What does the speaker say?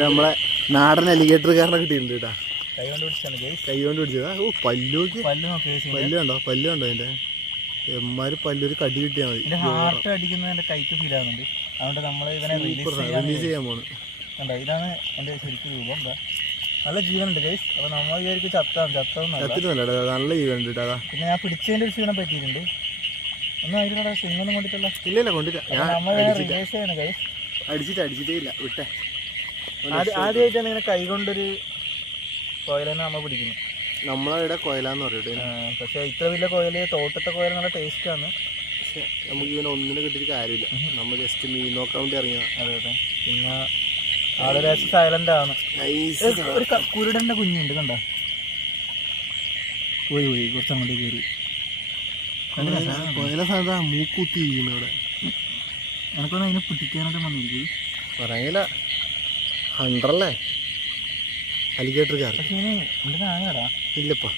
നമ്മളെ നാടൻ അലിഗേറ്റർകാരനെ കിട്ടിയിട്ടുണ്ട് കേട്ടാ. കൈ കൊണ്ട് പിടിച്ചതാ. ഓ പല്ലു കണ്ടോ, പല്ല് കണ്ടോ അതിന്റെ എമ്മാര് പല്ലൊരു കടി കിട്ടിയാൽ മതി. ഹാർട്ട് അടിക്കുന്നതിന്റെ കൈക്ക് ഫീൽ ആകുന്നുണ്ട്. അതുകൊണ്ട് നമ്മൾ ഇവനെ റിലീസ് ചെയ്യാൻ പോണ്. കണ്ടോ, ഇതാണ് എന്റെ ശരിക്കും രൂപം. എന്താ നല്ല ജീവനുണ്ട് ഗൈസ്. അപ്പൊ നമ്മൾ വിചാരിക്കും ചത്തില്ല, നല്ല ജീവനുണ്ട്. പിന്നെ ഞാൻ പിടിച്ചതിന്റെ ഒരു ക്ഷീണം പറ്റിയിട്ടുണ്ട്. ഒന്നും അതിലൂടെ സിംഗൊന്നും കൊണ്ടിട്ടില്ല. ഇല്ല കൊണ്ടില്ല. നമ്മൾ റിവേഴ്സ് ചെയ്യണം ഗൈസ്. അടിച്ചിട്ടേ ഇല്ല വിട്ടെ. ആദ്യമായിട്ടാണ് ഇങ്ങനെ കൈ കൊണ്ടൊരു കോയലിനെ നമ്മൾ പിടിക്കുന്നത്. നമ്മളവിടെ കോയലാന്ന് പറയട്ടെ. പക്ഷെ ഇത്ര വലിയ കോയല്, തോട്ടത്തെ കോയൽ നല്ല ടേസ്റ്റ് ആണ്. പക്ഷെ നമുക്ക് ഇവനെ ഒന്നിനെ കിട്ടിയിട്ട് കാര്യമില്ല. നമ്മൾ ജസ്റ്റ് മീൻ നോക്കാൻ വേണ്ടി ഇറങ്ങിയതാണ്. അതെ അതെ. പിന്നെ ആളൊരു സൈലന്റ് ആണ്. ഒരു കുരുടന്റെ കുഞ്ഞുണ്ട് കണ്ടോ, പോയി കുറച്ച് അങ്ങോട്ട് കയറി. കോയല സാധാ മൂക്കുത്തി ഇവിടെ. എനക്കൊന്നും അതിനെ പിടിക്കാനായിട്ട് വന്നിരിക്കും. പറയില്ല, ഹണ്ടറല്ലേ അലിഗേറ്റർ കാർ. പക്ഷേ ഇതിന് എന്തിനാ ഇല്ലപ്പാ.